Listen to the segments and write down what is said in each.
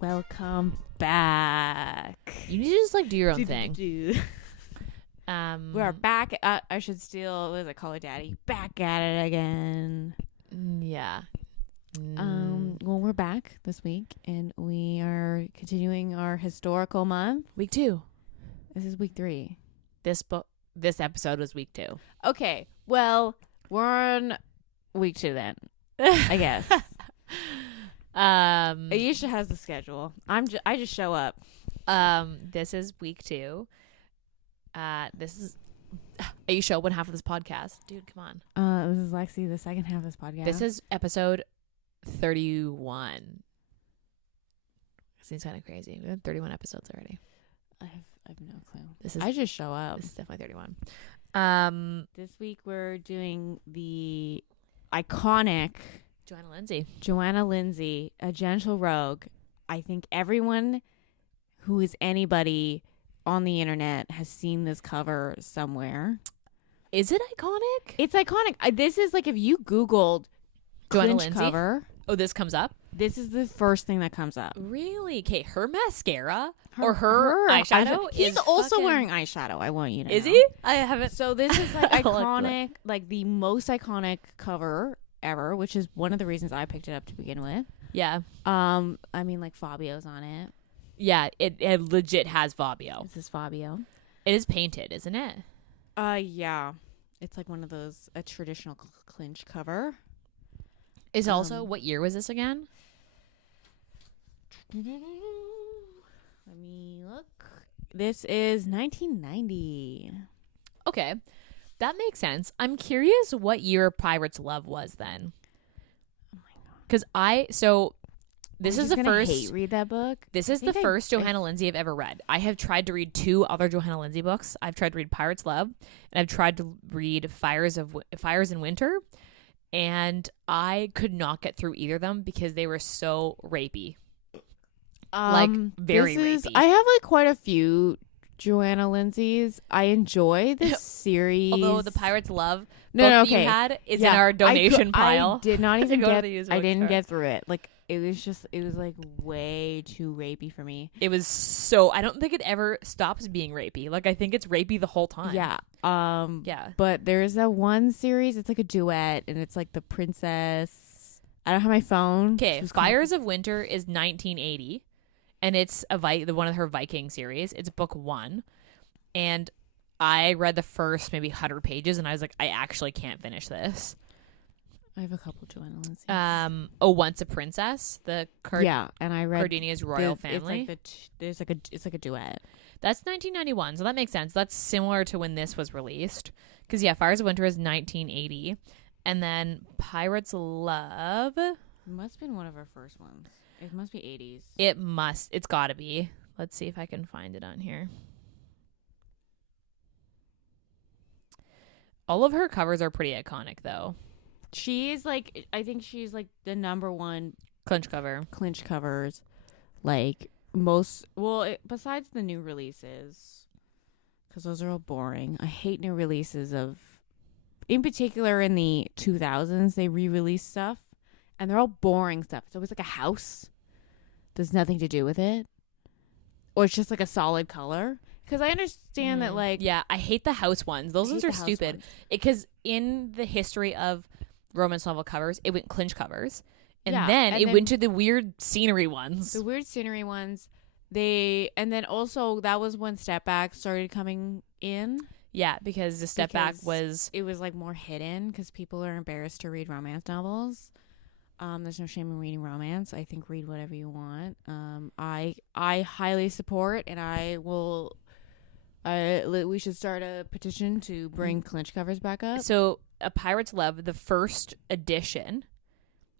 Welcome back. You need to just like do your own thing. We're back. I should steal. What is it? Call it Daddy. Back at it again. Yeah. Well, we're back this week, and we are continuing our historical month. Week 2. This is week 3. This episode was week 2. Okay. Well, we're on week 2 then. I guess. Ayesha has the schedule. I just show up. This is week 2. This is Ayesha, one half of this podcast. Dude, come on. This is Lexi, the second half of this podcast. This is episode 31. Seems kind of crazy. We have 31 episodes already. I have no clue. I just show up. This is definitely 31. This week we're doing the iconic Johanna Lindsay, a Gentle Rouge. I think everyone who is anybody on the internet has seen this cover somewhere. Is it iconic? It's iconic. This is like if you Googled Johanna clench Lindsay cover. Oh, this comes up? This is the first thing that comes up. Really? Okay, her mascara or her eyeshadow He's is also fucking... wearing eyeshadow, I want you to know. Is he? I haven't. So this is like I iconic, like the most iconic cover ever, which is one of the reasons I picked it up to begin with. Yeah. I mean, like Fabio's on it. Yeah, it legit has Fabio. This is Fabio. It is painted, isn't it? Yeah. It's like one of those, a traditional clinch cover. Is also, what year was this again? Let me look. This is 1990. Okay. That makes sense. I'm curious what year Pirates Love was then. Oh my god. Because this is the first. Read that book. This is the first Johanna Lindsay I've ever read. I have tried to read 2 other Johanna Lindsay books. I've tried to read Pirates Love, and I've tried to read Fires in Winter, and I could not get through either of them because they were so rapey. Very rapey. I have like quite a few Johanna Lindsay's. I enjoy this series. Although the Pirates Love you had is in our donation pile. I did not even I didn't get through it. Like it was like way too rapey for me. It was so, I don't think it ever stops being rapey. Like I think it's rapey the whole time. Yeah. Yeah. But there's that one series, it's like a duet, and it's like the princess. I don't have my phone. Okay, Fires of Winter is 1980, and it's one of her Viking series. It's book 1, and I read the first maybe 100 pages, and I was like, I actually can't finish this. I have a couple Johanna Lindsay. Once a Princess, the and I read Cardinia's royal family. It's like a duet. That's 1991, so that makes sense. That's similar to when this was released, because Fires of Winter is 1980, and then Pirates Love must have been one of her first ones. It must be 80s. It's gotta be. Let's see if I can find it on here. All of her covers are pretty iconic, though. She's like, I think she's like the number one clinch covers, like most. Well, besides the new releases, because those are all boring. I hate new releases in particular in the 2000s. They re-release stuff, and they're all boring stuff. It's always like a house. There's nothing to do with it, or it's just like a solid color. Because I understand that, like, yeah, I hate the house ones. Those ones are stupid. Because in the history of romance novel covers, it went clinch covers, and then it went to the weird scenery ones. And then also that was when Step Back started coming in. Yeah, because the Step Back was like more hidden because people are embarrassed to read romance novels. There's no shame in reading romance. I think read whatever you want. I highly support, and I will. We should start a petition to bring clinch covers back up. So, A Pirate's Love, the first edition,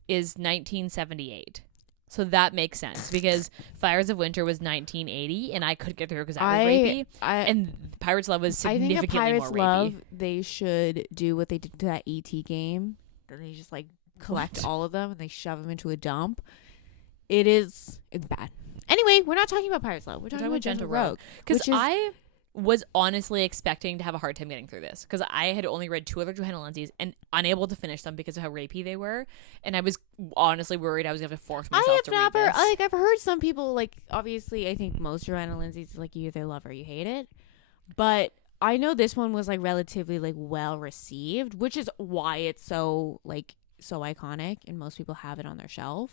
is 1978. So that makes sense because Fires of Winter was 1980, and I couldn't get through because I was rapey. And Pirate's Love was significantly more rapey. Love, they should do what they did to that E.T. game. They just like collect all of them and they shove them into a dump. It's bad. Anyway, we're not talking about Pirate's Love. We're talking about Gentle Rouge. Because was honestly expecting to have a hard time getting through this because I had only read 2 other Johanna Lindsays and unable to finish them because of how rapey they were, and I was honestly worried I was gonna have to force myself to read this. I've heard some people, like, obviously I think most Johanna Lindsay's, like, you either love or you hate it, but I know this one was, like, relatively, like, well received, which is why it's so, like, so iconic and most people have it on their shelf.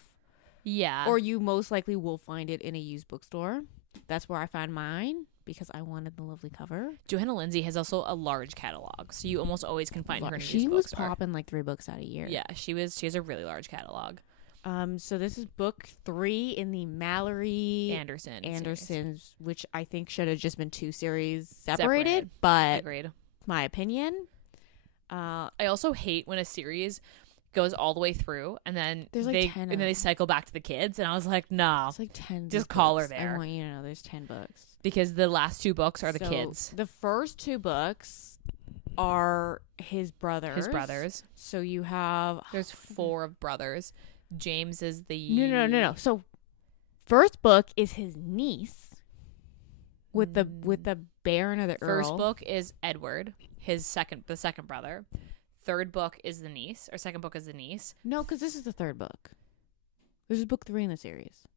Yeah. Or you most likely will find it in a used bookstore. That's where I found mine because I wanted the lovely cover. Johanna Lindsay has also a large catalog, so you almost always can find her in a She used was bookstore. popping like 3 books out a year. Yeah, she has a really large catalog. So this is book 3 in the Mallory Anderson Anderson's, which I think should have just been 2 series separated. But agreed. My opinion. I also hate when a series goes all the way through and then there's like 10 they cycle back to the kids, and I was like, no, it's like 10. Just call her there. I want you to know there's 10 books because the last 2 books are the kids. The first 2 books are his brothers. So you have there's 4 of brothers. James is the no. So first book is his niece with the Baron or the Earl. First book is Edward, the second brother. Third book is the niece, or second book is the niece. No, because this is the 3rd book. This is book 3 in the series.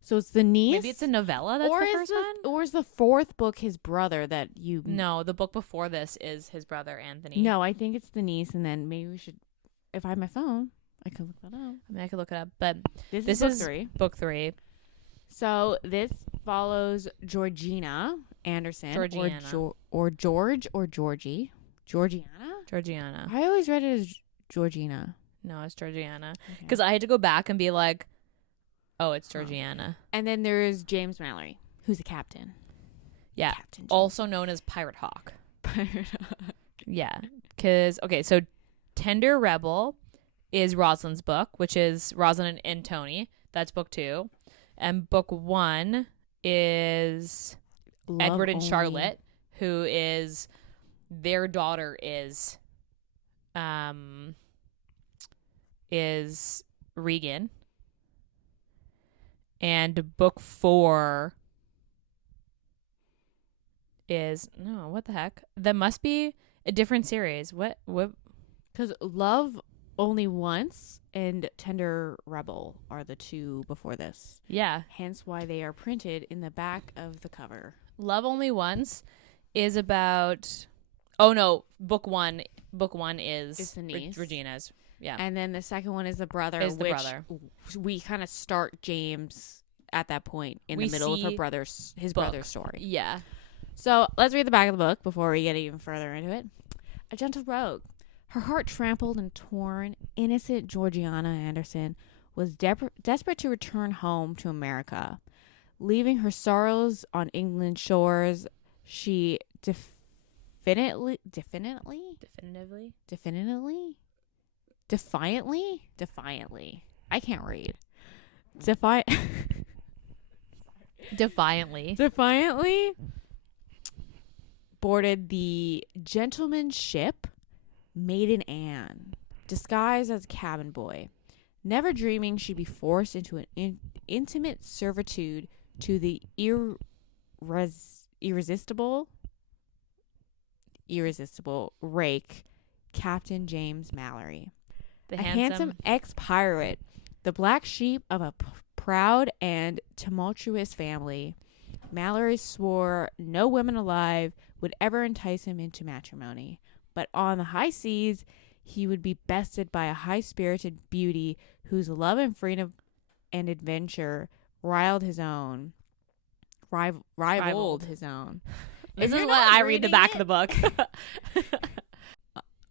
So it's the niece. Maybe it's a novella. That's the first one. Or is the 4th book his brother that you? No, the book before this is his brother Anthony. No, I think it's the niece, and then maybe we should. If I have my phone, I could look that up. I mean, I could look it up, but this is book 3. So this follows Georgina Anderson, or George or Georgie. Georgiana. I always read it as Georgina. No, it's Georgiana. Because I had to go back and be like, oh, it's Georgiana. And then there's James Mallory, who's a captain. Yeah. Also known as Pirate Hawk. Yeah. Because, okay, so Tender Rebel is Rosalind's book, which is Rosalind and Tony. That's book 2. And book 1 is Edward and Charlotte, who is... Their daughter is Regan. And book 4 is what the heck? That must be a different series. What? Because Love Only Once and Tender Rebel are the 2 before this. Yeah. Hence why they are printed in the back of the cover. Love Only Once is about... Oh no, book 1 is the niece. Regina's. Yeah. And then the second one is the brother, we kind of start James at that point in the middle of his brother's story. Yeah. So let's read the back of the book before we get even further into it. A gentle rogue. Her heart trampled and torn, innocent Georgiana Anderson was desperate to return home to America. Leaving her sorrows on England's shores, she defiantly, I can't read. Defiantly boarded the gentleman's ship Maiden Anne, disguised as a cabin boy, never dreaming she'd be forced into an intimate servitude to the irresistible rake, Captain James Mallory. A handsome ex-pirate, the black sheep of a proud and tumultuous family. Mallory swore no woman alive would ever entice him into matrimony. But on the high seas, he would be bested by a high-spirited beauty whose love and freedom and adventure rivaled his own. Rivaled his own. This is why I read the back of the book.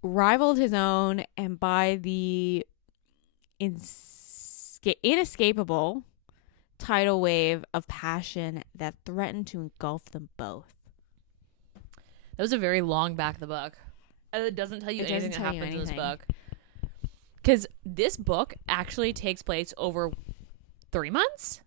Rivaled his own, and by the inescapable tidal wave of passion that threatened to engulf them both. That was a very long back of the book. It doesn't tell you anything that happens in this book. Because this book actually takes place over 3 months?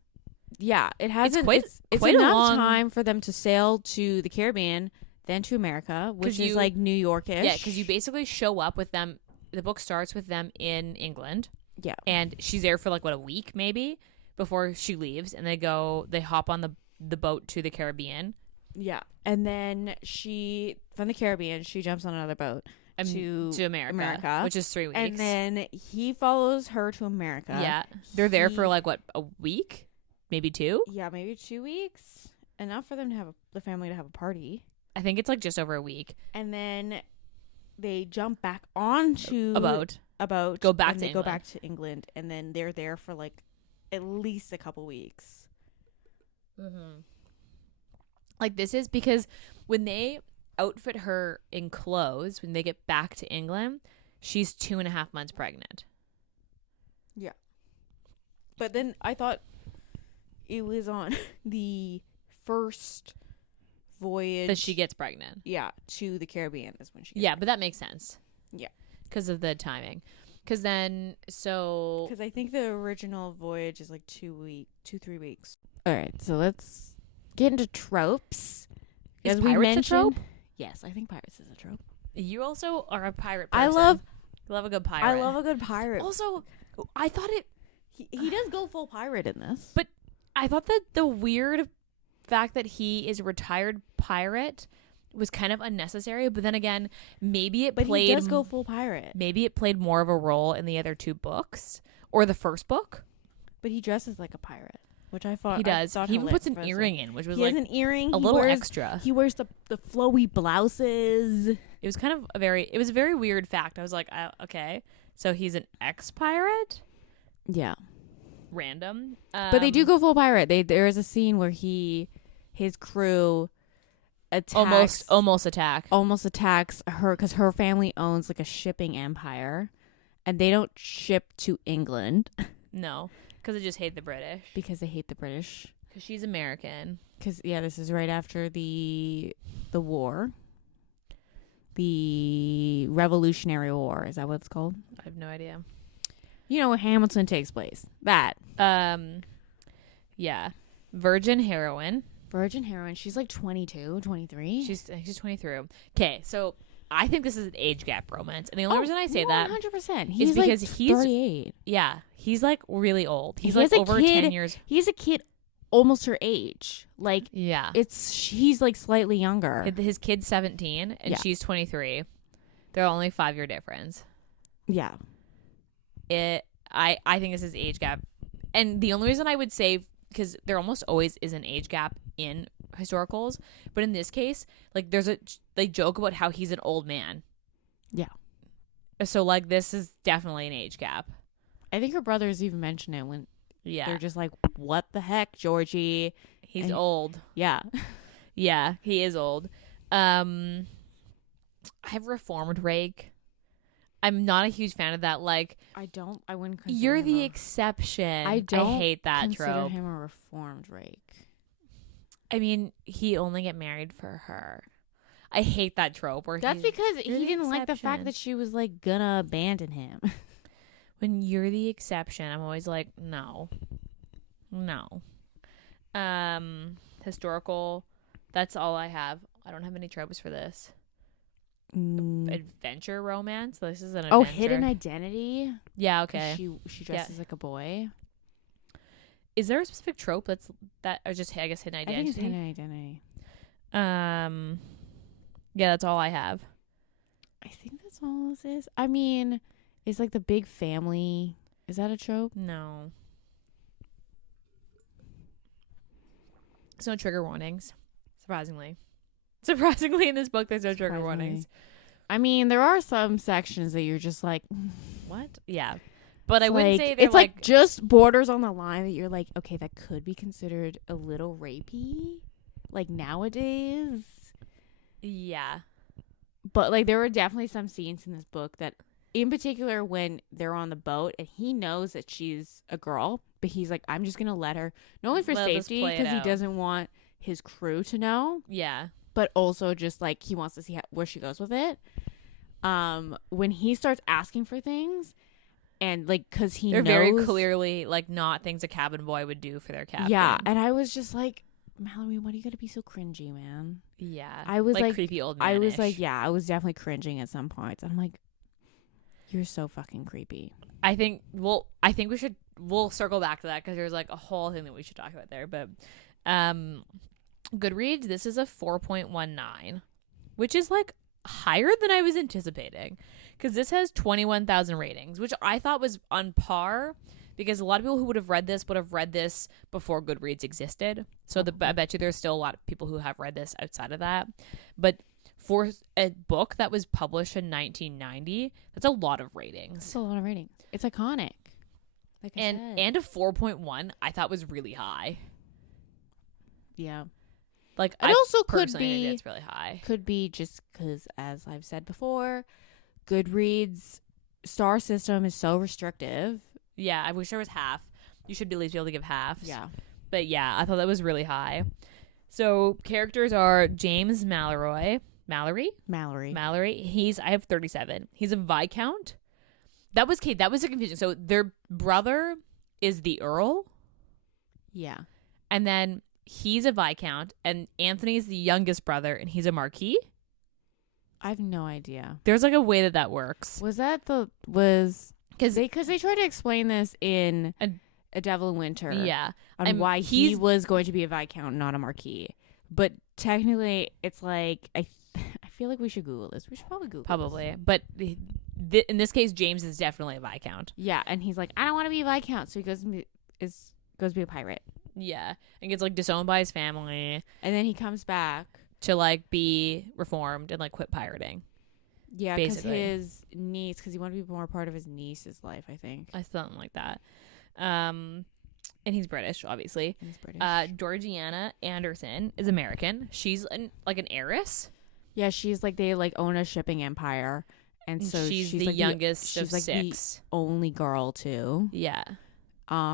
Yeah, it has it's quite enough a long time for them to sail to the Caribbean, then to America, which is like New York-ish. Yeah, because you basically show up with them. The book starts with them in England. Yeah. And she's there for a week maybe before she leaves. And they hop on the boat to the Caribbean. Yeah. And then she, from the Caribbean, she jumps on another boat to America, which is 3 weeks. And then he follows her to America. Yeah. They're there for like, what, a week? Maybe 2? Yeah, maybe 2 weeks. Enough for them to have the family to have a party. I think it's like just over a week. And then they jump back onto a boat. Go back to England. And then they're there for like at least a couple weeks. Mm-hmm. Like, this is because when they outfit her in clothes, when they get back to England, she's 2.5 months pregnant. Yeah. But then I thought it was on the first voyage that she gets pregnant. Yeah, to the Caribbean is when she gets pregnant. But that makes sense. Yeah. Because of the timing. Because I think the original voyage is like 2-3 weeks. All right, so let's get into tropes. Is pirates a trope? Yes, I think pirates is a trope. You also are a pirate person. I love a good pirate. I love a good pirate. Also, I thought he does go full pirate in this. But I thought that the weird fact that he is a retired pirate was kind of unnecessary. But then again, maybe it played. He does go full pirate. Maybe it played more of a role in the other 2 books or the first book. But he dresses like a pirate. Which I thought he does. He even puts an earring in, which was like an earring. A little extra. He wears the flowy blouses. It was kind of a very weird fact. I was like, okay, so he's an ex-pirate. Yeah, random. But they do go full pirate. There is a scene where his crew almost attacks her because her family owns like a shipping empire, and they don't ship to England. No. Because they just hate the British. Because they hate the British. Because she's American. Because, yeah, this is right after the war. The Revolutionary War. Is that what it's called? I have no idea. You know, where Hamilton takes place. That. Yeah. Virgin heroine. She's like 22, 23. She's 23. Okay, so I think this is an age gap romance. And the only reason I say 100%. He's because like he's 38. Yeah. He's like really old. He's he like over 10 years. He's a kid almost her age. Like, yeah. He's like slightly younger. His kid's 17 and she's 23. They're only 5-year difference. Yeah. I think this is age gap. And the only reason I would say, because there almost always is an age gap in historicals, but in this case, like, they joke about how he's an old man. Yeah. So like, this is definitely an age gap. I think her brothers even mention it when they're just like, what the heck, Georgie? He's old. Yeah. Yeah, he is old. I have reformed rake. I'm not a huge fan of that. Like, I wouldn't consider you're him the exception. I hate that consider trope. him a reformed rake. I mean, he only get married for her. I hate that trope. That's because he didn't like the fact that she was like gonna abandon him. When you're the exception, I'm always like, no. Historical. That's all I have. I don't have any tropes for this. Adventure romance. This is an adventure. Oh, hidden identity. Yeah. Okay. She dresses like a boy. Is there a specific trope or just, I guess, hidden identity? I think it's hidden identity. Yeah, that's all I have. I think that's all this is. I mean, it's like the big family. Is that a trope? No. There's no trigger warnings. Surprisingly, in this book, there's no trigger warnings. I mean, there are some sections that you're just like, what? Yeah. But I wouldn't say it's like just borders on the line that you're like, okay, that could be considered a little rapey, like nowadays. Yeah. But like there were definitely some scenes in this book that, in particular, when they're on the boat and he knows that she's a girl, but he's like, I'm just gonna let her, not only for safety because he doesn't want his crew to know. Yeah. But also just like he wants to see where she goes with it. When he starts asking for things. And like, cause they're very clearly like not things a cabin boy would do for their captain. Yeah, and I was just like, Mallory, why do you gotta be so cringy, man? Yeah, I was like creepy old man. I was like, yeah, I was definitely cringing at some points. I'm like, you're so fucking creepy. I think we'll circle back to that because there's like a whole thing that we should talk about there. But Goodreads, this is a 4.19, which is like higher than I was anticipating, because this has 21,000 ratings, which I thought was on par, because a lot of people who would have read this before Goodreads existed. So I bet you there's still a lot of people who have read this outside of that. But for a book that was published in 1990, that's a lot of ratings. That's a lot of ratings. It's iconic. Like I said. And a 4.1 I thought was really high. Yeah. Like, it also could personally be think it's really high. Could be just because, as I've said before, Goodreads star system is so restrictive. Yeah, I wish there was half. You should at least be able to give halves. Yeah. But yeah, I thought that was really high. So characters are James Mallory. I have 37. He's a Viscount. That was a confusion. So their brother is the Earl. Yeah. And then he's a Viscount, and Anthony's the youngest brother, and he's a Marquis. I have no idea. There's like a way that works. Because they tried to explain this in A Devil in Winter. Yeah. On why he was going to be a Viscount, not a Marquis. But technically, it's like, I feel like we should Google this. We should probably Google this. But in this case, James is definitely a Viscount. Yeah, and he's like, I don't want to be a Viscount, so he goes to be a pirate. Yeah, and gets like disowned by his family, and then he comes back to like be reformed and like quit pirating. Yeah, because his niece, because he wanted to be more part of his niece's life, I think. Something like that. And he's British, obviously. He's British. Georgiana Anderson is American. She's an heiress. Yeah, she's like, they like own a shipping empire, and so she's the like youngest of like 6. The only girl too. Yeah.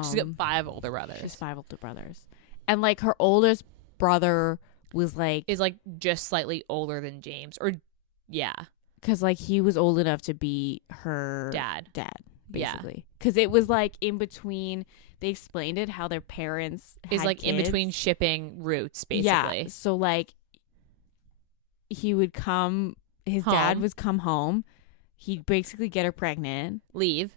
She's got 5 older brothers. She's 5 older brothers. And like her oldest brother is like just slightly older than James. Or yeah. Cuz like he was old enough to be her dad basically. Yeah. Cuz it was like in between, they explained it how their parents is like kids. In between shipping routes basically. Yeah. So like he would come, his dad would come home. He'd basically get her pregnant, leave,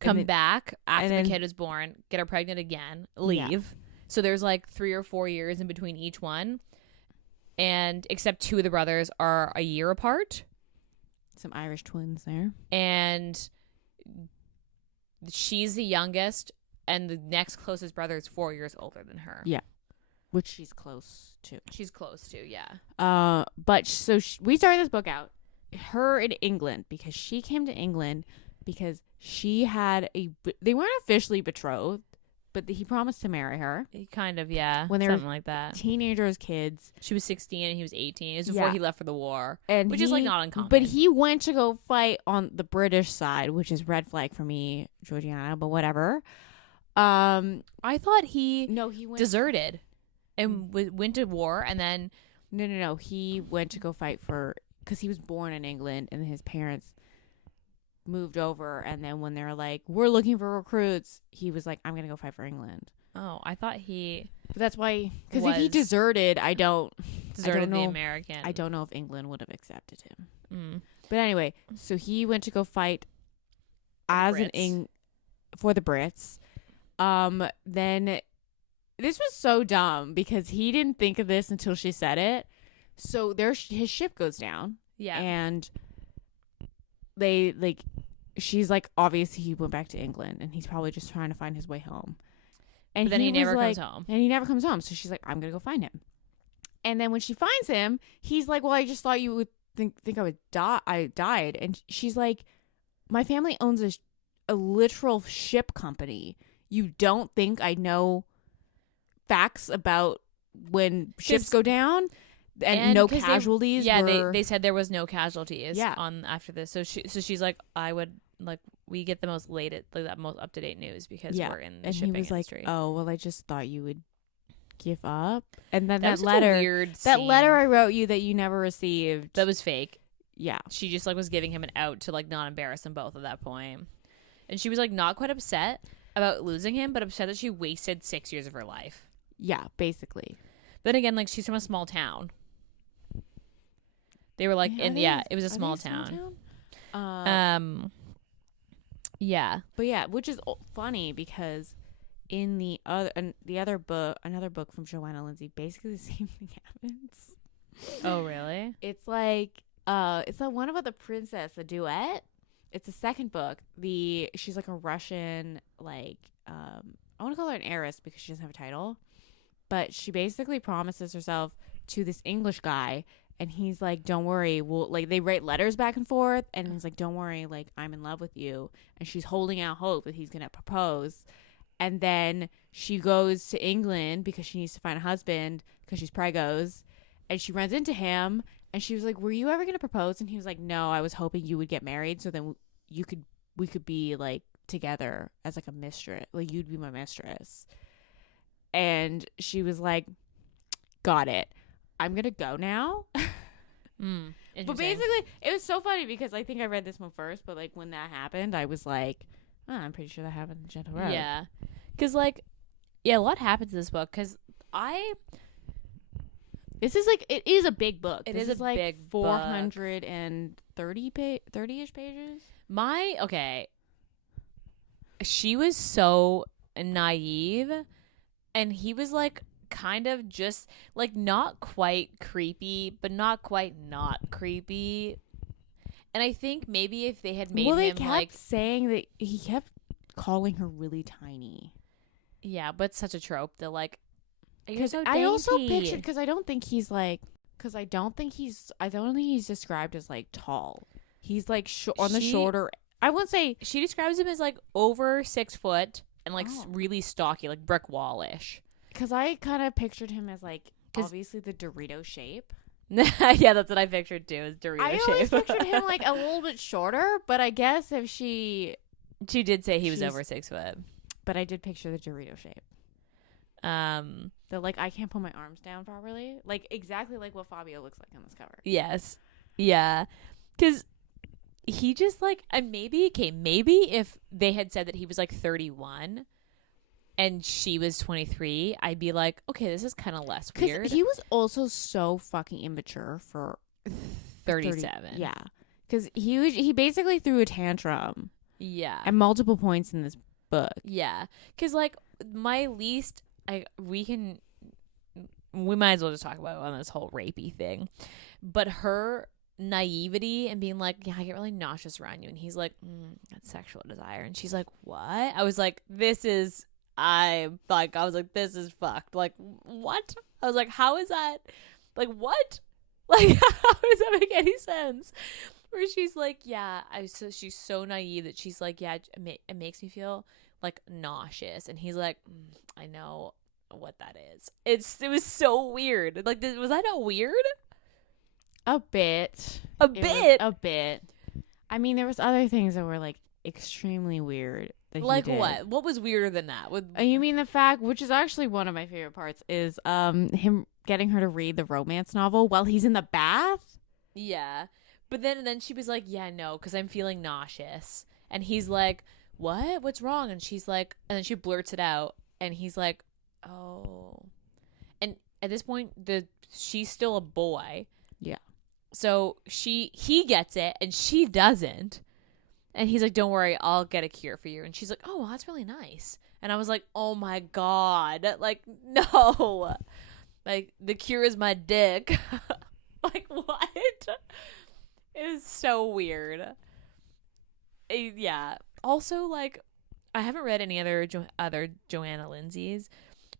come back after the kid was born, get her pregnant again, leave. Yeah. So there's like 3 or 4 years in between each one. And except 2 of the brothers are a year apart. Some Irish twins there. And she's the youngest, and the next closest brother is 4 years older than her. Yeah. Which she's close to. Yeah. But so we started this book out, her in England, because she came to England because she had they weren't officially betrothed, but he promised to marry her. Kind of, yeah. When they something were like that. Teenagers, kids. She was 16 and he was 18. It was before he left for the war, which is like not uncommon. But he went to go fight on the British side, which is red flag for me, Georgiana, but whatever. I thought he went deserted and went to war, and then no, he went to go fight because he was born in England, and his parents moved over, and then when they're like, we're looking for recruits, he was like, I'm gonna go fight for England. Oh, I thought but that's why, because if he deserted, I don't know, the American, I don't know if England would have accepted him. But anyway, so he went to go fight for the Brits. Then this was so dumb because he didn't think of this until she said it. So his ship goes down. Yeah. And she's like, obviously he went back to England and he's probably just trying to find his way home. And then he never comes home. And he never comes home. So she's like, I'm going to go find him. And then when she finds him, he's like, well, I just thought you would think I died. And she's like, my family owns a literal ship company. You don't think I know facts about when ships go down and no casualties? They said there was no casualties on after this. So she's like, I would like, we get the most most up to date news because we're in the shipping industry. Like, oh well, I just thought you would give up. And then that letter I wrote you that you never received, that was fake. Yeah, she just like was giving him an out to like not embarrass them both at that point. And she was like not quite upset about losing him, but upset that she wasted 6 years of her life. Yeah, basically. Then again, like, she's from a small town. They were like, it was a small town. Yeah. But yeah, which is funny because in the other book, another book from Johanna Lindsay, basically the same thing happens. Oh, really? It's the one about the princess, the duet. It's the second book. She's like a Russian, like, I want to call her an heiress because she doesn't have a title, but she basically promises herself to this English guy, and he's like, don't worry, we'll, like, they write letters back and forth, and he's like, don't worry, like, I'm in love with you, and she's holding out hope that he's gonna propose. And then she goes to England because she needs to find a husband because she's pregos, and she runs into him, and she was like, were you ever gonna propose? And he was like, no, I was hoping you would get married so then we could be like together as like a mistress, like you'd be my mistress. And she was like, got it, I'm gonna go now. But basically it was so funny because I think I read this one first, but like when that happened I was like, oh, I'm pretty sure that happened in Gentle Rouge. Yeah, because like, yeah, a lot happens in this book. Because this is like, it is a big book. It this is a like big 30-ish pages. She was so naive, and he was like kind of just like not quite creepy, but not quite not creepy. And I think maybe if they had made they him kept like saying that he kept calling her really tiny. Yeah, but it's such a trope that like, because so I also dainty. pictured, because I don't think he's described as like tall. He's like on the shorter. I wouldn't say. She describes him as like over 6 foot and like Oh. really stocky, like brick wall-ish. Because I kind of pictured him as like obviously the Dorito shape. Yeah, that's what I pictured too, is Dorito I shape. always pictured him like a little bit shorter, but I guess if she did say he was over 6 foot. But I did picture the Dorito shape. That like I can't put my arms down properly, like exactly like what Fabio looks like on this cover. Yes, yeah, because he just like, and maybe if they had said that he was like 31 and she was 23, I'd be like, okay, this is kind of less weird. Because he was also so fucking immature for 37. Yeah, because he basically threw a tantrum. Yeah, At multiple points in this book. Yeah, because like we might as well just talk about on this whole rapey thing, but her naivety and being like, yeah, I get really nauseous around you, and he's like, that's sexual desire, and she's like, what? I was like, this is fucked. Like, what? I was like, how is that? Like, what? Like, how does that make any sense? Where she's like, yeah, she's so naive that she's like, yeah, it makes me feel like nauseous, and he's like, I know what that is. It was so weird. Like, was I not weird? A bit. A bit. I mean, there was other things that were like extremely weird. Like what? What was weirder than that? You mean the fact, which is actually one of my favorite parts, is him getting her to read the romance novel while he's in the bath? Yeah. But then she was like, yeah, no, because I'm feeling nauseous. And he's like, what? What's wrong? And she's like, and then she blurts it out. And he's like, oh. And at this point, she's still a boy. Yeah. So he gets it and she doesn't. And he's like, don't worry, I'll get a cure for you. And she's like, oh, well, that's really nice. And I was like, oh my God. Like, no. Like, the cure is my dick. Like, what? It was so weird. Yeah. Also, like, I haven't read any other Johanna Lindsay's,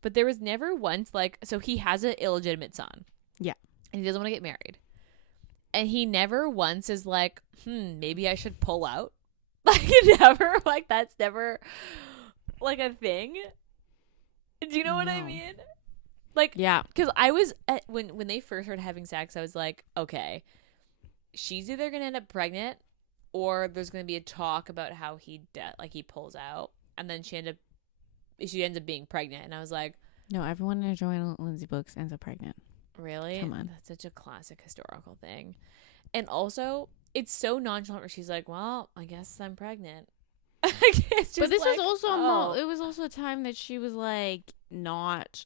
but there was never once, like, so he has an illegitimate son. Yeah. And he doesn't want to get married. And he never once is like, maybe I should pull out. Like, never, like, that's never, like, a thing. Do you know what I mean? Like, yeah. Because I was, when they first started having sex, I was like, okay, she's either going to end up pregnant or there's going to be a talk about how he pulls out. And then she ends up being pregnant. And I was like, no, everyone in a Johanna Lindsay books ends up pregnant. Really? Come on. That's such a classic historical thing. And also, it's so nonchalant where she's like, well, I guess I'm pregnant. It's just, but this like, is also it was also a time that she was like not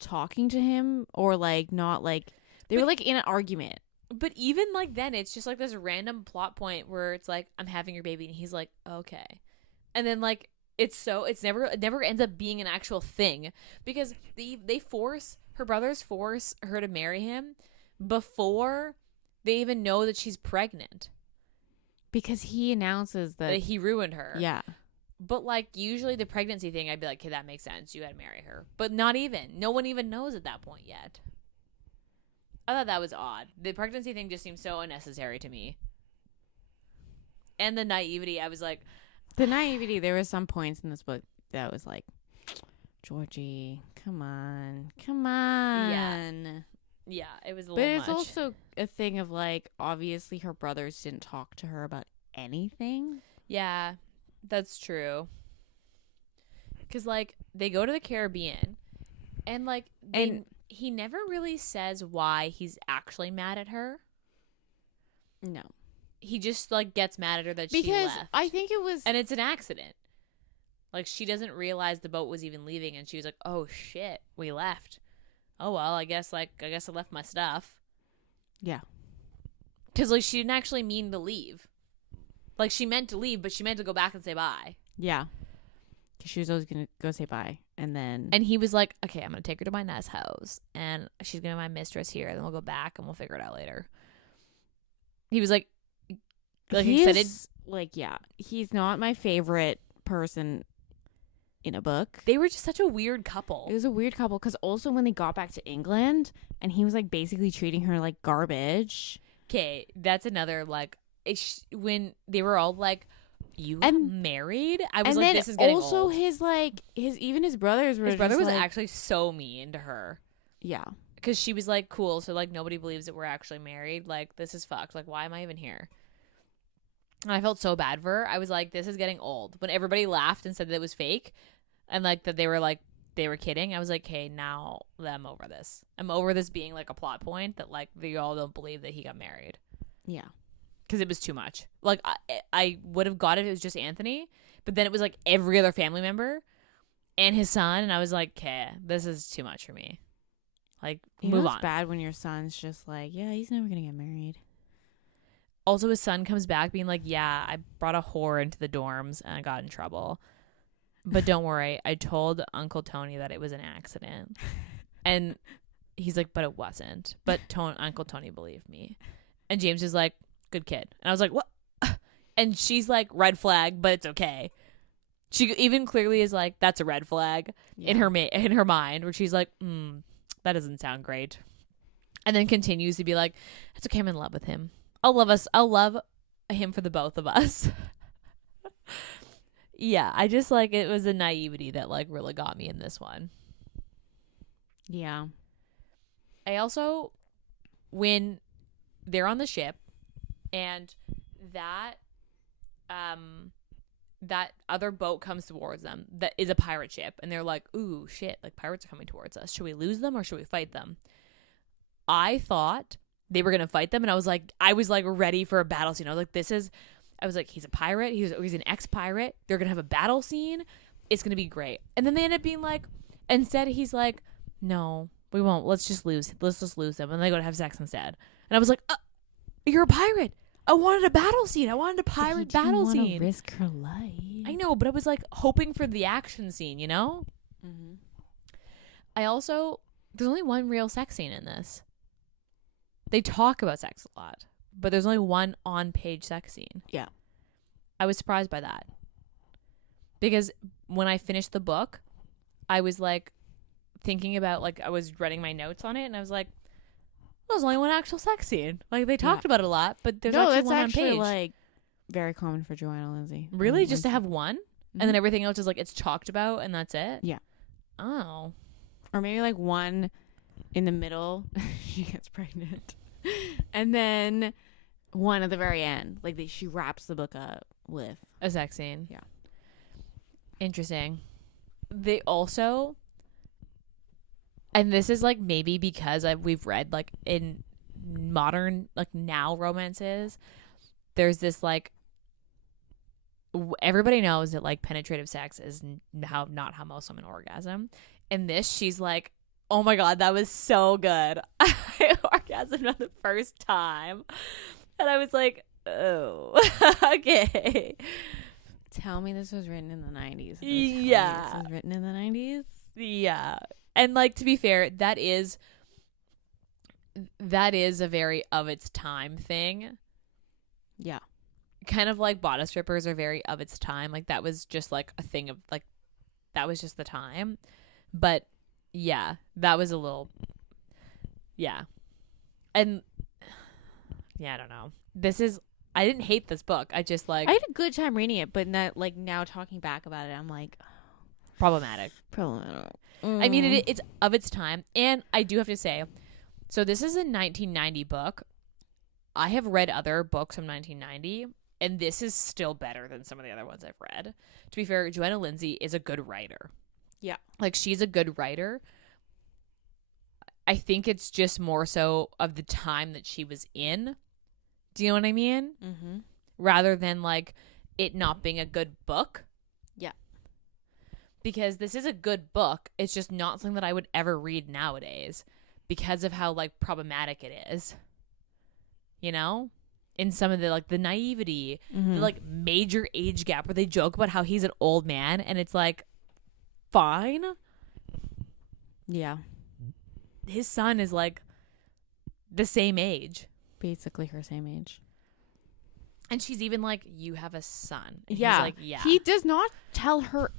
talking to him, or like not like they were like in an argument. But even like then, it's just like this random plot point where it's like, I'm having your baby, and he's like, okay. And then like It never ends up being an actual thing because her brothers force her to marry him before they even know that she's pregnant. Because he announces That he ruined her. Yeah. But, like, usually the pregnancy thing, I'd be like, okay, that makes sense. You gotta marry her. But not even. No one even knows at that point yet. I thought that was odd. The pregnancy thing just seemed so unnecessary to me. And the naivety, I was like... The naivety, there were some points in this book that was like, Georgie, come on. Yeah, it was a But little it's much. also a thing of, like, obviously her brothers didn't talk to her about anything. Yeah, that's true. Because, like, they go to the Caribbean, and, like, he never really says why he's actually mad at her. No. He just, like, gets mad at her that she Because left. I think it was... And it's an accident. Like, she doesn't realize the boat was even leaving, and she was like, oh, shit, we left. Oh, well, I guess I left my stuff. Yeah. Because, like, she didn't actually mean to leave. Like, she meant to leave, but she meant to go back and say bye. Yeah. Because she was always going to go say bye. And then... And he was like, okay, I'm going to take her to my nest house, and she's going to be my mistress here, and then we'll go back, and we'll figure it out later. He was like he said it... Like, yeah. He's not my favorite person in a book. They were just such a weird couple. It was a weird couple because also when they got back to England and he was like basically treating her like garbage. Okay, that's another like when they were all like, "You got married?" I was like, "This is getting also old." his brothers were. His brother was like, actually so mean to her. Yeah, because she was like, "Cool, so like nobody believes that we're actually married. Like this is fucked. Like why am I even here?" And I felt so bad for her. I was like, "This is getting old." When everybody laughed and said that it was fake, and like that they were kidding, I was like, "Hey, now I'm over this. I'm over this being like a plot point that like they all don't believe that he got married." Yeah, because it was too much. Like I would have got it if it was just Anthony, but then it was like every other family member and his son, and I was like, "Okay, this is too much for me." Like, move on. It's bad when your son's just like, yeah, he's never gonna get married. Also, his son comes back being like, yeah, I brought a whore into the dorms and I got in trouble. But don't worry, I told Uncle Tony that it was an accident. And he's like, but it wasn't. But Uncle Tony believed me. And James is like, good kid. And I was like, what? And she's like, red flag, but it's okay. She even clearly is like, that's a red flag in her mind, where she's like, that doesn't sound great. And then continues to be like, it's okay, I'm in love with him. I'll love him for the both of us. Yeah, I just like, it was a naivety that like really got me in this one. Yeah. I also, when they're on the ship and that other boat comes towards them that is a pirate ship, and they're like, ooh, shit, like pirates are coming towards us. Should we lose them or should we fight them? I thought they were going to fight them, and I was like ready for a battle scene. I was like, he's a pirate. He's an ex-pirate. They're going to have a battle scene. It's going to be great. And then they end up being like, instead he's like, no, we won't. Let's just lose them. And they go to have sex instead. And I was like, you're a pirate. I wanted a battle scene. I wanted a pirate battle scene. Want to risk her life. I know, but I was like hoping for the action scene, you know? Mm-hmm. There's only one real sex scene in this. They talk about sex a lot, but there's only one on-page sex scene. Yeah. I was surprised by that. Because when I finished the book, I was like thinking about, like, I was writing my notes on it, and I was like, well, there's only one actual sex scene. Like, they talked about it a lot, but there's actually one on page. Like very common for Johanna Lindsay. Really? Just to have one? Mm-hmm. And then everything else is like, it's talked about and that's it? Yeah. Oh. Or maybe like one in the middle, she gets pregnant. And then one at the very end. Like she wraps the book up with a sex scene. Yeah. Interesting. They also, and this is like maybe because we've read like in modern like now romances, there's this like everybody knows that like penetrative sex is not how most women orgasm. In this, she's like, oh my god, that was so good. I orgasmed on the first time, and I was like, oh, okay. Tell me this was written in the 90s. Yeah. This was written in the 90s. Yeah. And like, to be fair, that is a very of its time thing. Yeah. Kind of like bodice strippers are very of its time. Like, that was just like a thing of like, that was just the time. But yeah, that was a little, yeah. And yeah, I don't know. I didn't hate this book. I just like, I had a good time reading it, but not like now talking back about it, I'm like, problematic. I mean, it's of its time. And I do have to say, so this is a 1990 book. I have read other books from 1990, and this is still better than some of the other ones I've read. To be fair, Johanna Lindsay is a good writer. Yeah. Like, she's a good writer. I think it's just more so of the time that she was in. Do you know what I mean? Mm-hmm. Rather than, like, it not being a good book. Yeah. Because this is a good book. It's just not something that I would ever read nowadays because of how, like, problematic it is. You know? In some of the, like, the naivety, the, like, major age gap where they joke about how he's an old man, and it's like, fine. Yeah. His son is, like, the same age. Basically her same age. And she's even like, you have a son. And yeah. He's like, yeah. He does not tell her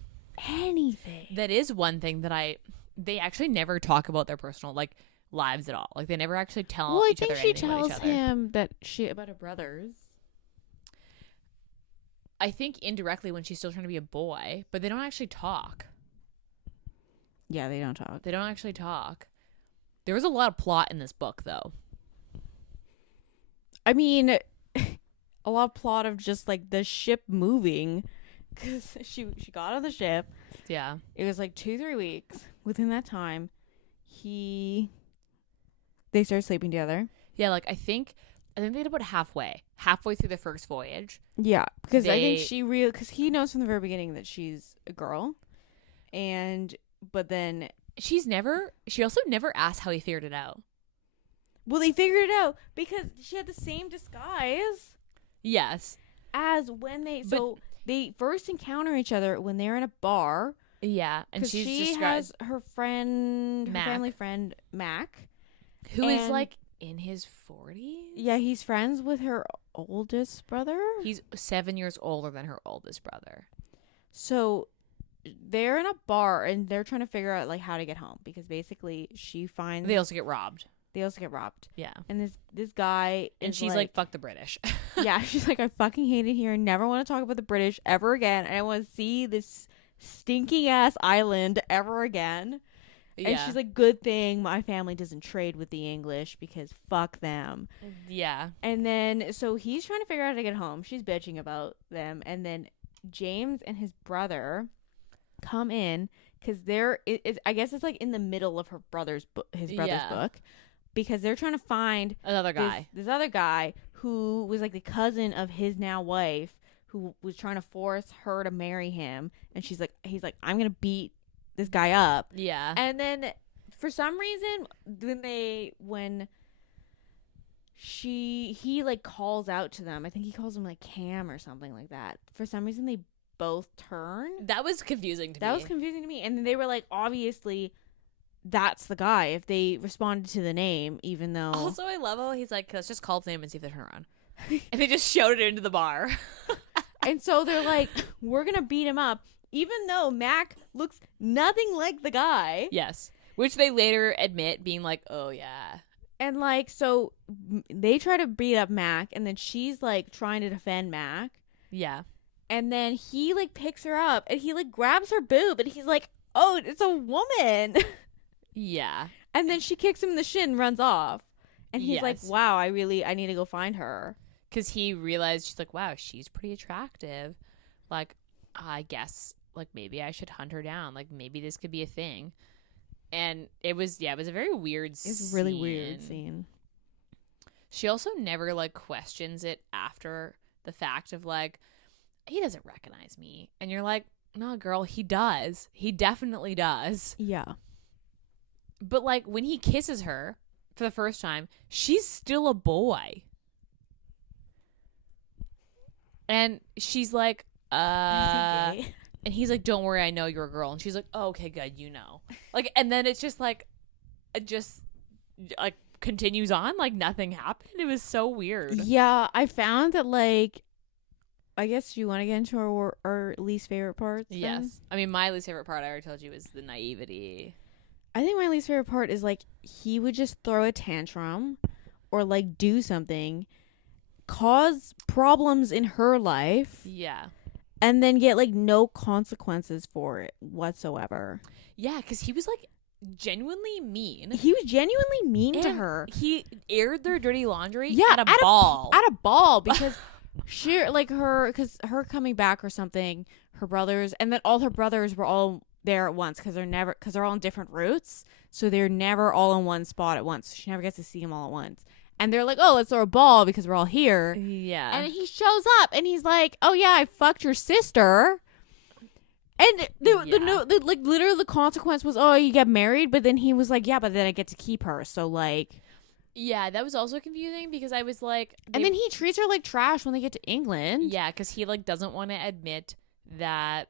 anything. That is one thing that they actually never talk about their personal, like, lives at all. Like, they never actually tell each other anything about each other. Well, I think she tells him that about her brothers. I think indirectly when she's still trying to be a boy, but they don't actually talk. Yeah, they don't talk. They don't actually talk. There was a lot of plot in this book, though. I mean, a lot of plot of just, like, the ship moving. Because she got on the ship. Yeah. It was, like, 2-3 weeks. Within that time, they started sleeping together. Yeah, like, I think they did about halfway through the first voyage. Yeah, because I think because he knows from the very beginning that she's a girl. But then she also never asked how he figured it out. Well, they figured it out because she had the same disguise. Yes. As when they first encounter each other when they're in a bar. Yeah, and she has her family friend Mac, who is like in his 40s. Yeah, he's friends with her oldest brother. He's 7 years older than her oldest brother. So they're in a bar and they're trying to figure out like how to get home because basically she finds they also get robbed. Yeah, and this guy and she's like fuck the British. Yeah, she's like, I fucking hate it here. I never want to talk about the British ever again. I want to see this stinking ass island ever again. Yeah. And she's like, good thing my family doesn't trade with the English because fuck them. Yeah. And then so he's trying to figure out how to get home. She's bitching about them, and then James and his brother come in because I guess it's like in the middle of his brother's book because they're trying to find another guy. This other guy who was like the cousin of his now wife who was trying to force her to marry him, and he's like, I'm gonna beat this guy up. Yeah. And then for some reason when he like calls out to them, I think he calls him like Cam or something like that. For some reason they both turn. That was confusing to me. That was confusing to me. And then they were like, obviously that's the guy if they responded to the name, even though. Also, I love how he's like, let's just call his name and see if they turn around. And they just shouted it into the bar. And so they're like, we're going to beat him up, even though Mac looks nothing like the guy. Yes. Which they later admit being like, oh, yeah. And like, so they try to beat up Mac, and then she's like trying to defend Mac. Yeah. And then he like picks her up and he like grabs her boob and he's like, oh, it's a woman. Yeah. And then she kicks him in the shin and runs off. And he's like, Yes. wow, I need to go find her. Because he realized, she's like, wow, she's pretty attractive. Like, I guess, like, maybe I should hunt her down. Like, maybe this could be a thing. And it was a very weird scene. It's a really weird scene. She also never, like, questions it after the fact of, like, he doesn't recognize me. And you're like, no, girl, he does. He definitely does. Yeah. But, like, when he kisses her for the first time, she's still a boy. And she's like, Is he gay? And he's like, don't worry, I know you're a girl. And she's like, oh, okay, good, you know. Like, and then it's just like, it just like continues on like nothing happened. It was so weird. Yeah, I found that like, I guess you want to get into our least favorite parts. Yes. Then? I mean, my least favorite part, I already told you, is the naivety. I think my least favorite part is like he would just throw a tantrum or like do something, cause problems in her life, Yeah. and then get like no consequences for it whatsoever. Yeah, because he was like genuinely mean. He was genuinely mean to And her. He aired their dirty laundry Yeah, at a ball. At a ball because she like because her coming back or something, her brothers, and then all her brothers were all there at once because they're all on different routes, so they're never all in one spot at once. She never gets to see them all at once. And they're like, oh, let's throw a ball because we're all here. Yeah. And he shows up and he's like, oh yeah, I fucked your sister. And like literally the consequence was, oh, you get married, but then he was like, yeah, but then I get to keep her. So like, yeah, that was also confusing because I was like, and then he treats her like trash when they get to England. yeah, because he like doesn't want to admit that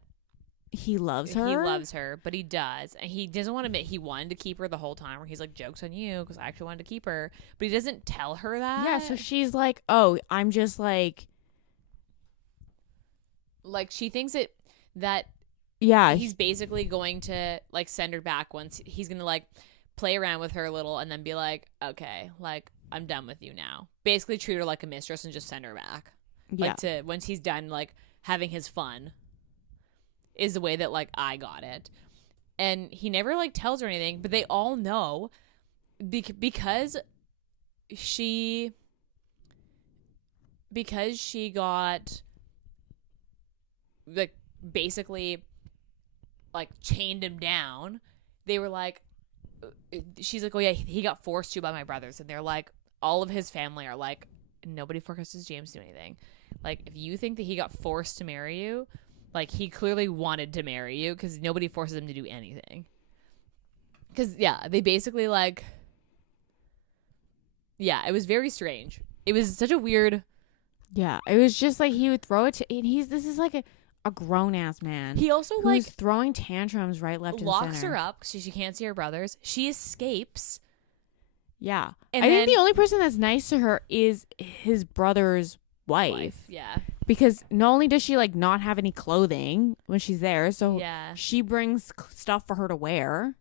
he loves her. He loves her, but he does, and he doesn't want to admit he wanted to keep her the whole time. Where he's like, "Joke's on you," because I actually wanted to keep her, but he doesn't tell her that. Yeah, so she's like, "Oh, I'm just like she thinks that yeah, he's basically going to like send her back once he's gonna like play around with her a little, and then be like, "Okay, like I'm done with you now." Basically, treat her like a mistress and just send her back. Yeah. Like to once he's done like having his fun. Is the way that like I got it. And he never like tells her anything, but they all know because she got like basically like chained him down. They were like, she's like, oh yeah, he got forced to by my brothers. And they're like, all of his family are like, nobody forces James to do anything. Like, if you think that he got forced to marry you, like, he clearly wanted to marry you because nobody forces him to do anything. Because, yeah, they basically, like... Yeah, it was very strange. It was such a weird... Yeah, it was just like he would throw it to... And this is like a grown-ass man. He also, who's like... throwing tantrums right, left, and center. Locks her up because she can't see her brothers. She escapes. Yeah. And I think the only person that's nice to her is his brother's wife. Yeah. Because not only does she like not have any clothing when she's there, so Yeah. she brings stuff for her to wear.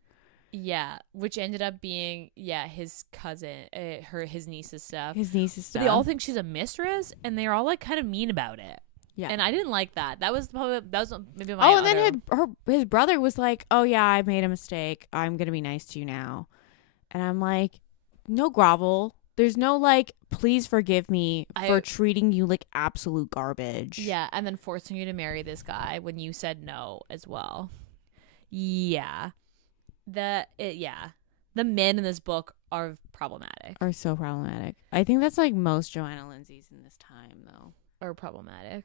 Yeah, which ended up being his cousin, his niece's stuff. His niece's stuff. But they all think she's a mistress, and they're all like kind of mean about it. Yeah, and I didn't like that. That was maybe my. Oh, and then his brother was like, "Oh yeah, I made a mistake. I'm gonna be nice to you now," and I'm like, "No grovel. There's no like, please forgive me for treating you like absolute garbage." Yeah, and then forcing you to marry this guy when you said no as well. Yeah. The men in this book are problematic. Are so problematic. I think that's like most Johanna Lindsay's in this time though. Are problematic.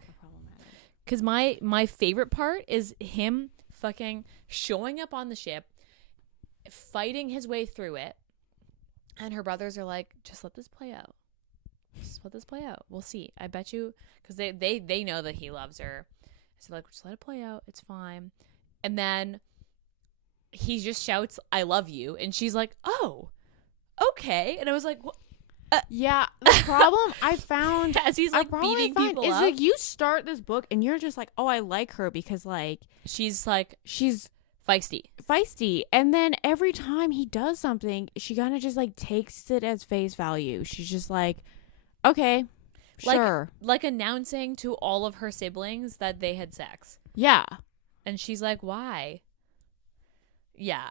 Because my favorite part is him fucking showing up on the ship, fighting his way through it. And her brothers are like, just let this play out. Just let this play out. We'll see. I bet you, because they know that he loves her. So like, just let it play out. It's fine. And then he just shouts, "I love you," and she's like, "Oh, okay." And I was like, what? Yeah, the problem I found as he's like beating people is up, like you start this book and you're just like, oh, I like her because like she's feisty, and then every time he does something, she kind of just like takes it as face value. She's just like, okay, sure, like announcing to all of her siblings that they had sex. Yeah, and she's like, why? Yeah,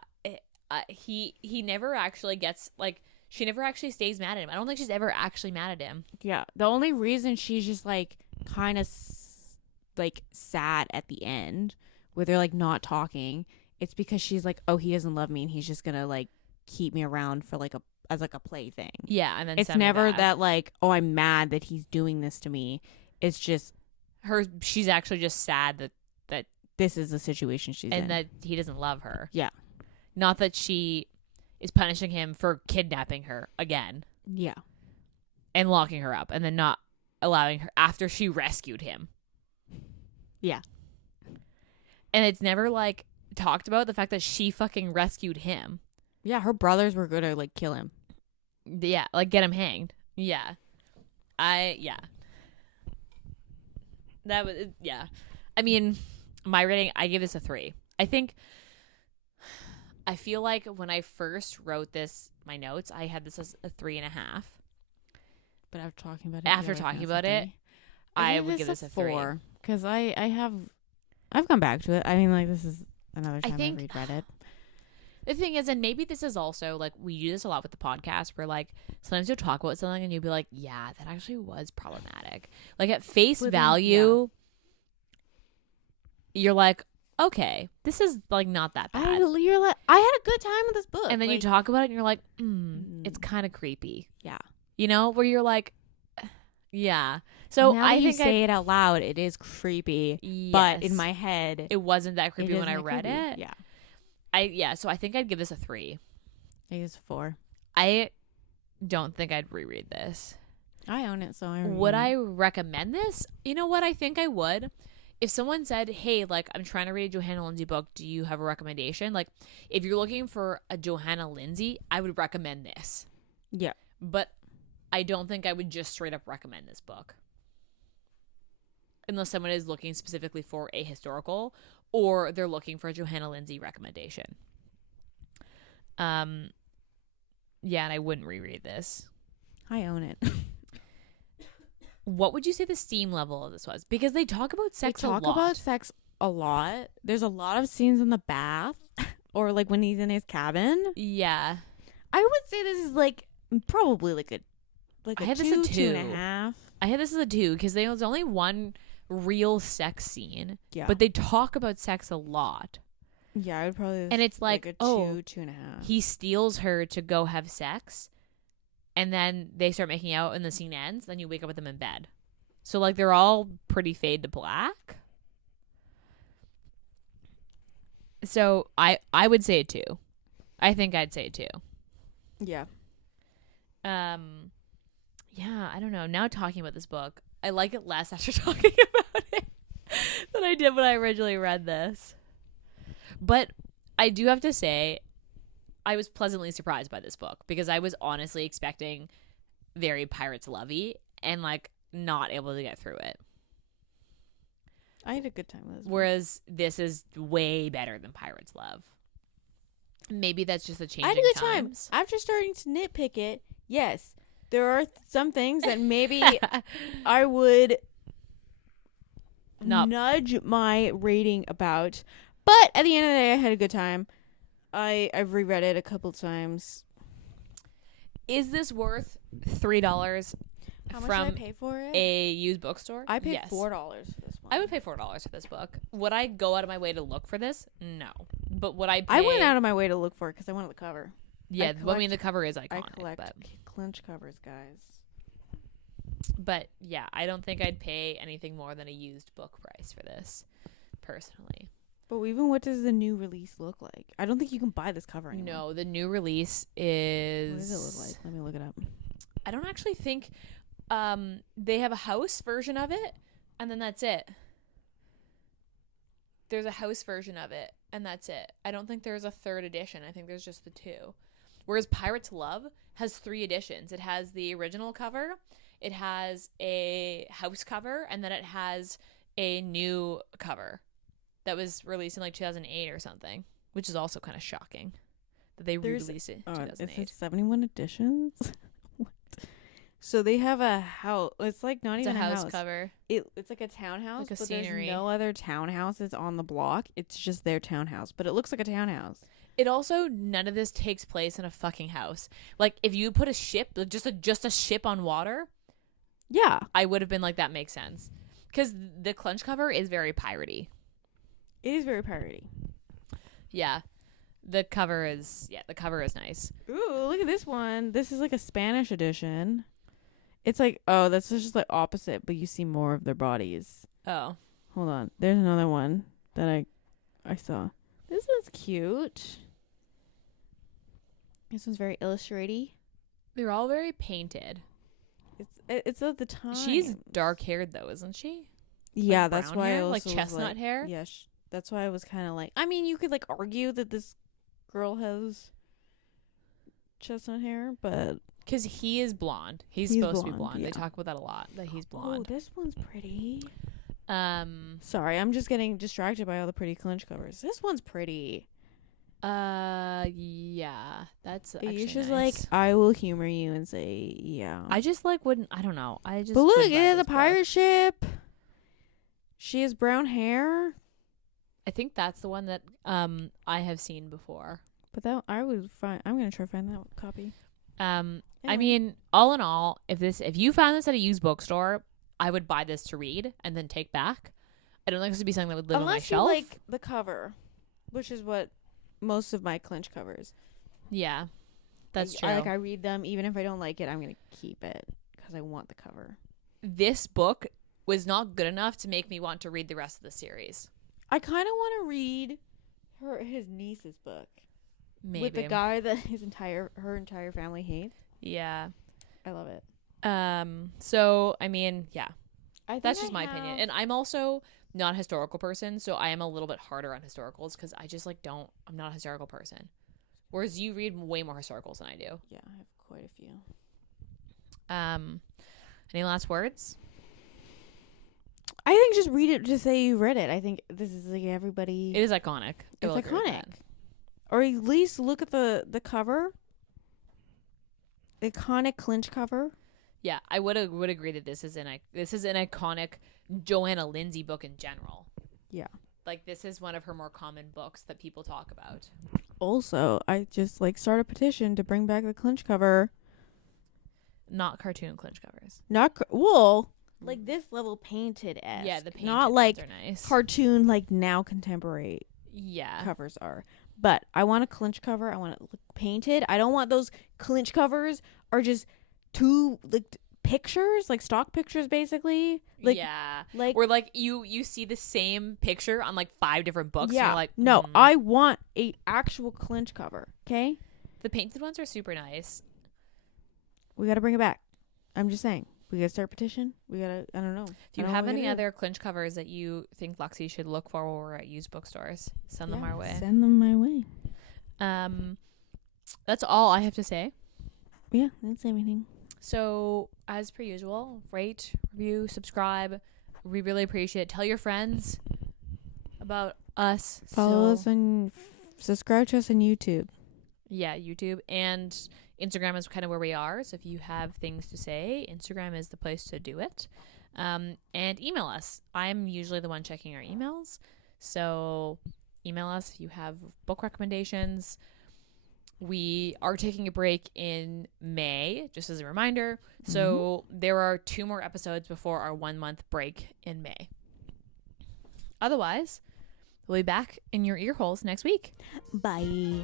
he never actually gets like. She never actually stays mad at him. I don't think she's ever actually mad at him. Yeah. The only reason she's just like kind of like sad at the end where they're like not talking, it's because she's like, oh, he doesn't love me and he's just gonna like keep me around for like as a plaything. Yeah, and then it's never that like, oh, I'm mad that he's doing this to me. It's just she's actually just sad that this is the situation she's in. And that he doesn't love her. Yeah. Not that she is punishing him for kidnapping her again. Yeah. And locking her up and then not allowing her after she rescued him. Yeah. And it's never like talked about the fact that she fucking rescued him. Yeah, her brothers were gonna like kill him. Yeah, like get him hanged. Yeah. That was, yeah. I mean, my rating, I give this a 3. I feel like when I first wrote this, my notes, I had this as a 3.5. But after talking about it, After talking about it, I would give this a 4 because I've gone back to it. I mean, like, this is another time I reread it. The thing is, and maybe this is also like we do this a lot with the podcast, where like sometimes you'll talk about something and you'll be like, yeah, that actually was problematic. Like at face value, you're like, okay, this is like not that bad. You're like, I had a good time with this book. And then you talk about it and you're like, it's kind of creepy. Yeah. You know, where you're like, yeah. So now I think you say it out loud, it is creepy. Yes. But in my head, it wasn't that creepy when I read it. Yeah. So I think I'd give this a 3. I think it's 4. I don't think I'd reread this. I own it, so would I recommend this? You know what? I think I would. If someone said, hey, like, I'm trying to read a Johanna Lindsay book, do you have a recommendation? Like, if you're looking for a Johanna Lindsay, I would recommend this. Yeah. But I don't think I would just straight up recommend this book. Unless someone is looking specifically for a historical or they're looking for a Johanna Lindsay recommendation. Yeah, and I wouldn't reread this. I own it. What would you say the steam level of this was? Because they talk about sex a lot. They talk about sex a lot. There's a lot of scenes in the bath or like when he's in his cabin. Yeah. I would say this is like probably like a I had this a 2. 2.5. I had this as a 2 because there's only one real sex scene. Yeah. But they talk about sex a lot. Yeah, I would probably. And it's like, a 2.5. He steals her to go have sex, and then they start making out, and the scene ends. Then you wake up with them in bed. So like they're all pretty fade to black. So I would say a 2. I think I'd say a 2. Yeah. Yeah, I don't know. Now talking about this book, I like it less after talking about it than I did when I originally read this. But I do have to say, I was pleasantly surprised by this book because I was honestly expecting very Pirates Lovey and like not able to get through it. I had a good time with this. Whereas this is way better than Pirates Love. Maybe that's just the change. I had a good time. After starting to nitpick it, yes, there are some things that maybe I would nudge my rating about. But at the end of the day, I had a good time. I've reread it a couple times. Is this worth $3? How much did I pay for it? A used bookstore? I paid $4 for this one. I would pay $4 for this book. Would I go out of my way to look for this? No. But would I pay... I went out of my way to look for it because I wanted the cover. Yeah, I mean, the cover is iconic. I collect clench covers, guys. But, yeah, I don't think I'd pay anything more than a used book price for this, personally. But even what does the new release look like? I don't think you can buy this cover anymore. No, the new release is... What does it look like? Let me look it up. I don't actually think... they have a house version of it, and then that's it. There's a house version of it, and that's it. I don't think there's a 3rd edition. I think there's just the 2. Whereas Pirates Love has 3 editions. It has the original cover, it has a house cover, and then it has a new cover that was released in like 2008 or something, which is also kind of shocking that they re-released it in 2008. It says 71 editions. What? So they have a house. It's like not even a house cover. It's like a townhouse, like a but scenery. There's no other townhouses on the block. It's just their townhouse, but it looks like a townhouse. It also, none of this takes place in a fucking house. Like if you put a ship, just a ship on water, yeah, I would have been like, that makes sense, because the clench cover is very piratey. It is very piratey. Yeah. The cover is nice. Ooh, look at this one. This is like a Spanish edition. It's like, oh, that's just like opposite, but you see more of their bodies. Oh. Hold on. There's another one that I saw. This one's cute. This one's very illustraty. They're all very painted. It's at the time. She's dark haired though, isn't she? Yeah, Like that's brown why hair? I Like also was chestnut like, hair? Yeah, that's why I was kind of like. I mean, you could like argue that this girl has chestnut hair, but Because he is blonde. He's He's supposed to be blonde, blonde. yeah. They talk about that a lot, that he's oh, blonde. this one's pretty. Um, Sorry, I'm just getting distracted by all the pretty clinch covers. This one's pretty. yeah, that's actually Ayesha's nice. like, I will humor you and say, yeah. I just like wouldn't. I don't know. I just. But look, wouldn't it buy is this a book. pirate ship. She has brown hair. I think that's the one that I have seen before. But that I would find. I'm gonna try to find that copy. I Anyway. mean, all in all, if you found this at a used bookstore, I would buy this to read and then take back. I don't think this would be something that would live on my Unless you shelf. like the cover, which is what most of my clinch covers. Yeah, that's true. I read them even if I don't like it. I'm gonna keep it because I want the cover. This book was not good enough to make me want to read the rest of the series. I kind of want to read his niece's book Maybe with the guy that her entire family hates. Yeah. I love it. So I mean, yeah, that's just my have- opinion. And I'm also not a historical person, so I am a little bit harder on historicals because I just like I'm not a historical person. Whereas you read way more historicals than I do. Yeah, I have quite a few. Any last words? I think just read it to say you read it. I think this is like everybody. It is iconic. I It's will agree with iconic. that. Or at least look at the cover. Iconic clinch cover. Yeah, I would agree that this is an iconic Johanna Lindsay book in general. Yeah. Like this is one of her more common books that people talk about. Also, I just like start a petition to bring back the clinch cover. Not cartoon clinch covers. Not wool, like this level painted as. Yeah, the painted not ones like are nice. cartoon like now contemporary Yeah. covers are. But I want a clinch cover. I want it painted. I don't want those clinch covers are just two like pictures, like stock pictures basically. Like yeah. like Or like you see the same picture on like 5 different books. yeah. And you're like, no, mm. I want a actual clinch cover. Okay, The painted ones are super nice. we got to bring it back. I'm just saying. We gotta start a petition. We gotta. I don't know. If you have any other clinch covers that you think Lexi should look for while we're at used bookstores, send them our way. Send them my way. That's all I have to say. Yeah, that's everything. So, as per usual, rate, review, subscribe. We really appreciate it. Tell your friends about us. Follow us and subscribe to us on YouTube. Yeah, YouTube and Instagram is kind of where we are. So if you have things to say, Instagram is the place to do it. And email us. I'm usually the one checking our emails. So email us if you have book recommendations. We are taking a break in May, just as a reminder. So there are 2 more episodes before our 1-month break in May. Otherwise, we'll be back in your ear holes next week. Bye.